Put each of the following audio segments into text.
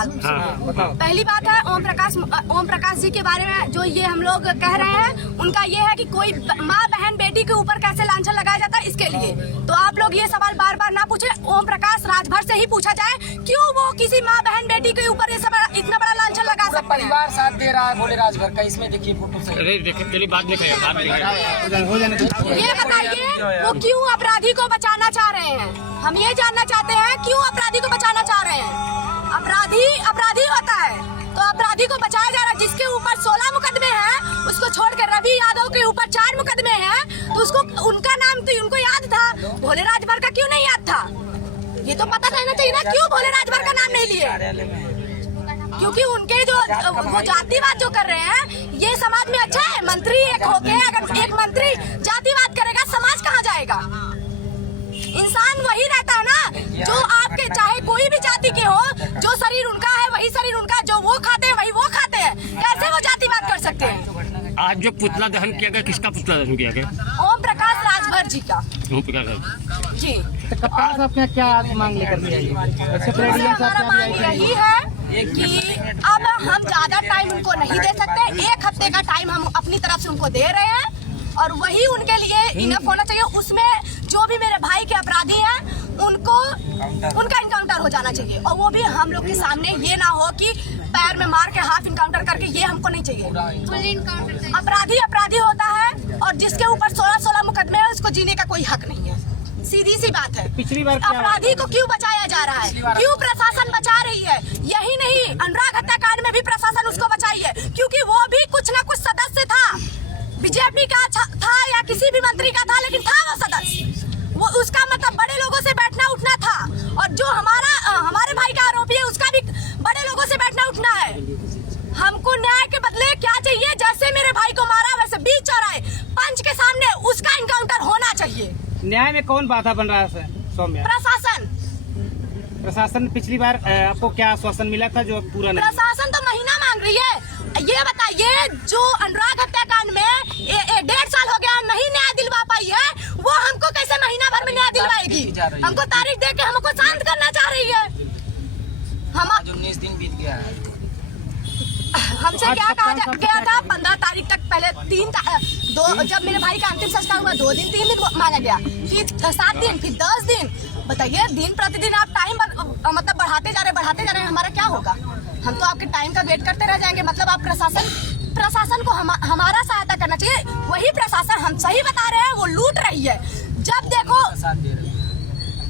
सवाल पहली बात है ओम प्रकाश जी के बारे में जो ये हम लोग कह रहे हैं, उनका ये है कि कोई माँ बहन बेटी के ऊपर कैसे लांछन लगाया जाता है इसके लिए। तो आप लोग ये सवाल बार बार ना पूछे, ओम प्रकाश राजभर से ही पूछा जाए क्यों वो किसी माँ बहन बेटी के ऊपर ये सब इतना बड़ा लांछन लगा सकते हैं। परिवार साथ दे रहा है भोले राजभर का, इसमें देखिए फोटो से। ये बताइए वो क्यों अपराधी को बचाना चाह रहे हैं, हम ये जानना चाहते हैं क्यों अपराधी को बचाना चाह रहे हैं। अपराधी होता है तो अपराधी को बचाया जा रहा है। जिसके ऊपर 16 मुकदमे हैं उसको छोड़ कर रवि यादव के ऊपर 4 मुकदमे हैं, तो उसको उनका नाम तो उनको याद था, भोले राजभर का क्यों नहीं याद था? ये तो पता रहना चाहिए ना क्यों भोले राजभर का नाम नहीं लिए। क्योंकि उनके जो वो जातिवाद जो कर रहे हैं ये समाज में अच्छा है। मंत्री एक होके अगर एक मंत्री जातिवाद करेगा समाज कहाँ जाएगा? इंसान वही रहता है ना जो आपके चाहे कोई भी जाति के हो, जो शरीर उनका है वही शरीर उनका, जो वो खाते हैं वही वो खाते हैं, कैसे वो जातिवाद कर सकते हैं? आज जो पुतला दहन किया गया, किसका पुतला दहन किया गया? ओम प्रकाश राजभर जी का। ओम प्रकाश जी। कप्तान साहब क्या क्या मांग लेकर के आई? हमारा मांग यही है कि अब हम ज्यादा टाइम उनको नहीं दे सकते, 1 हफ्ते का टाइम हम अपनी तरफ से उनको दे रहे हैं और वही उनके लिए इनफ होना चाहिए। उसमें जो भी मेरे भाई के अपराधी हैं उनका इनकाउंटर हो जाना चाहिए, और वो भी हम लोग के सामने। ये ना हो कि पैर में मार के हाफ इनकाउंटर करके, ये हमको नहीं चाहिए। अपराधी होता है और जिसके ऊपर 16 मुकदमे है उसको जीने का कोई हक नहीं है, सीधी सी बात है। पिछली बार अपराधी को क्यों बचाया जा रहा है, क्यों प्रशासन बचा रही है? यही नहीं, अनुराग हत्याकांड में भी प्रशासन उसको बचाई है क्योंकि वो भी कुछ न कुछ सदस्य था, बीजेपी का था या किसी भी मंत्री का था, लेकिन था वो सदस्य। वो उसका मतलब बड़े लोगों से बैठना उठना था, और जो हमारे भाई का आरोपी है उसका भी बड़े लोगों से बैठना उठना है। हमको न्याय के बदले क्या चाहिए? जैसे मेरे भाई को मारा वैसे बीच चौराहे पंच के सामने उसका इनकाउंटर होना चाहिए। न्याय में कौन बाधा बन रहा है सौम्या? प्रशासन पिछली बार आपको क्या आश्वासन मिला था जो पूरा नहीं? प्रशासन तो महीना मांग रही है। ये बताइए जो अनुराग हत्याकांड में 1.5 साल हो गया नहीं न्याय दिलवा पाई है, वो हमको कैसे महीना भर में न्याय दिलवाएगी? हमको तारीख दे के हमको शांत करना चाह रही है। हम 19 दिन बीत गया है। हमसे क्या कहा गया था? 15 तारीख तक, पहले 2 जब मेरे भाई का अंतिम संस्कार हुआ 2 दिन 3 दिन मांगा गया, फिर 7 दिन, फिर 10 दिन। बताइए दिन प्रतिदिन आप टाइम मतलब बढ़ाते जा रहे हैं, हमारा क्या होगा? हम तो आपके टाइम का वेट करते रह जाएंगे। मतलब आप प्रशासन को हमारा सहायता करना चाहिए। वही प्रशासन, हम सही बता रहे हैं, वो लूट रही है। जब देखो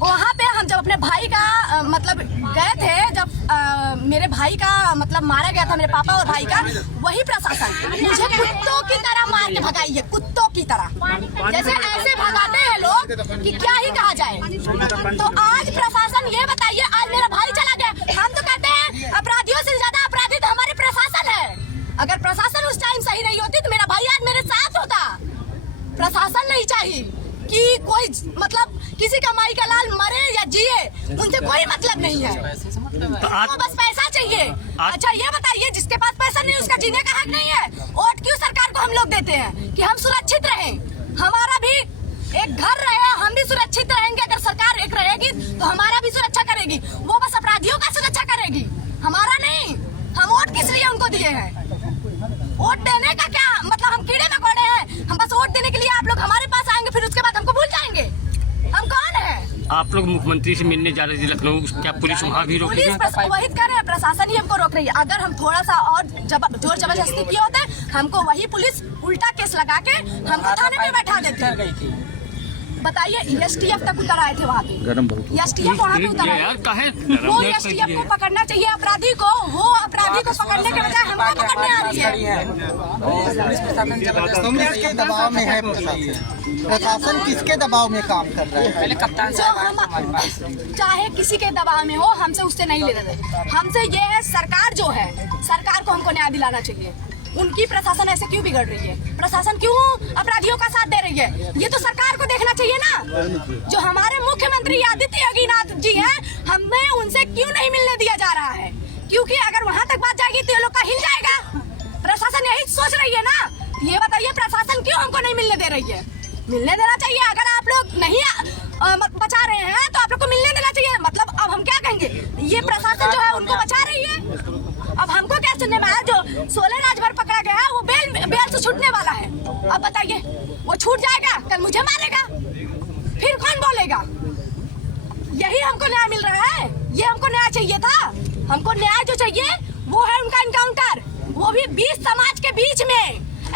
वहाँ पे हम जब अपने भाई का मतलब गए थे, जब मेरे भाई का मतलब मारा गया था, मेरे पापा और भाई का, वही प्रशासन मुझे कुत्तों की तरह मार के भगाई है, कुत्तों की तरह। जैसे ऐसे भगाते हैं लोग कि क्या ही कहा जाए। तो आज प्रशासन, ये बताइए, आज मेरा भाई चला गया। हम तो कहते हैं अपराधियों से ज्यादा अपराधी तो हमारे प्रशासन है। अगर प्रशासन उस टाइम सही नहीं होती तो मेरा भाई आज मेरे साथ होता। प्रशासन नहीं चाहिए कि कोई मतलब किसी का माई का लाल मरे या जिए, उनसे कोई मतलब नहीं है। तो बस पैसा चाहिए। अच्छा ये बताइए, जिसके पास पैसा नहीं उसका जीने का हक नहीं है? वोट क्यों सरकार को हम लोग देते हैं? कि हम सुरक्षित रहें, हमारा भी एक घर रहे, हम भी सुरक्षित रहेंगे। अगर सरकार एक रहेगी तो हमारा भी सुरक्षा करेगी, वो बस अपराधियों का सुरक्षा करेगी, हमारा नहीं। हम वोट किस लिए उनको दिए हैं? वोट देने का क्या मतलब? हम कीड़े मकोड़े हैं? हम बस वोट देने के लिए आप लोग हमारे पास आएंगे, फिर उसके बाद हमको भूल जाएंगे? हम कौन है? आप लोग मुख्यमंत्री से मिलने जा रहे थे लखनऊ, क्या पुलिस वहाँ भी रोक रही है? पुलिस वही कर रहे हैं, प्रशासन ही हमको रोक रही है। अगर हम थोड़ा सा और जोर जबरदस्ती किए होते, हमको वही पुलिस उल्टा केस लगा के हमको थाने में बैठा देती। बताइए, एसटीएफ तक उतर आए थे वहाँ पे, एसटीएफ वहाँ पे उतर आए। वो एसटीएफ को पकड़ना चाहिए अपराधी को, वो अपराधी को पकड़ने के बजाय हमको पकड़ने आ रही है। किसके दबाव में है प्रशासन? किसके दबाव में काम कर रहा है? पहले कप्तान साहब चाहे किसी के दबाव में हो, हमसे उससे नहीं ले रहे। हमसे ये है, सरकार जो है, सरकार को हमको न्याय दिलाना चाहिए। उनकी प्रशासन ऐसे क्यों बिगड़ रही है? प्रशासन क्यों अपराधियों का साथ दे रही है? ये तो सरकार को देखना चाहिए ना। जो हमारे मुख्यमंत्री आदित्य योगीनाथ जी हैं, हमें उनसे क्यों नहीं मिलने दिया जा रहा है? क्योंकि अगर वहाँ तक बात जाएगी तो ये लोग का हिल जाएगा। प्रशासन यही सोच रही है ना। ये बताइए, प्रशासन क्यों हमको नहीं मिलने दे रही है? मिलने देना चाहिए। अगर आप लोग नहीं बचा रहे हैं तो आप लोग को मिलने देना चाहिए। मतलब अब हम क्या कहेंगे? ये प्रशासन जो है उनको बचा रही है। 16 राजभर पकड़ा गया, वो बेल से छूटने वाला है। अब बताइए, वो छूट जाएगा, कल मुझे मारेगा, फिर कौन बोलेगा? यही हमको न्याय मिल रहा है, ये हमको न्याय चाहिए था। हमको न्याय जो चाहिए वो है उनका इनकाउंटर, वो भी 20 समाज के बीच में।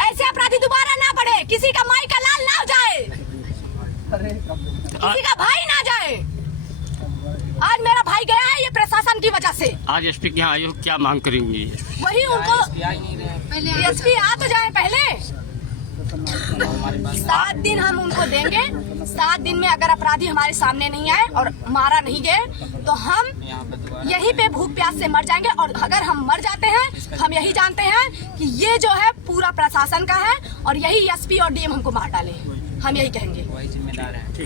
ऐसे अपराधी दोबारा ना बढ़े, किसी का माई का लाल ना जाए, किसी का भाई ना जाए। आज मेरा भाई गया है ये प्रशासन की वजह से। आज एसपी के यहाँ आए हो, क्या मांग करेंगे? वही उनको एसपी आ तो जाए पहले। 7 दिन हम उनको देंगे। 7 दिन में अगर अपराधी हमारे सामने नहीं आए और मारा नहीं गए तो हम यहीं पे भूख प्यास से मर जाएंगे। और अगर हम मर जाते हैं, हम यही जानते हैं कि ये जो है पूरा प्रशासन का है और यही एसपी और डीएम हमको मार डाले। हम यही कहेंगे,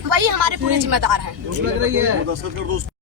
वही हमारे पूरे जिम्मेदार हैं।